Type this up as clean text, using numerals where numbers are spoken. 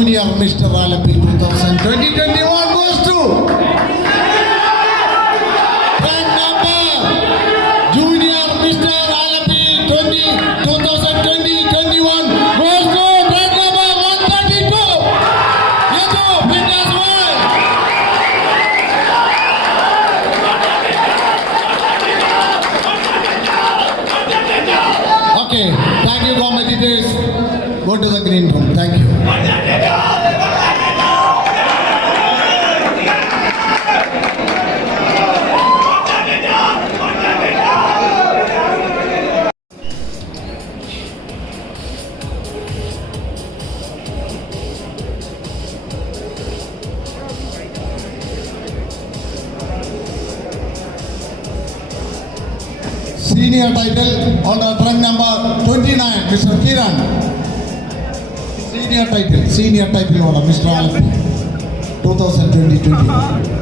Junior Mr.Aleppey 2020-21 goes to rank number Junior Mr.Aleppey 2020-21 goes to rank number 132. Yato, fingers wide. Okay, thank you competitors. Go to the green room. Thank you. Senior title on the rank number 29, Mr. Kiran. Senior title on Mr. Aleppey 2020-21.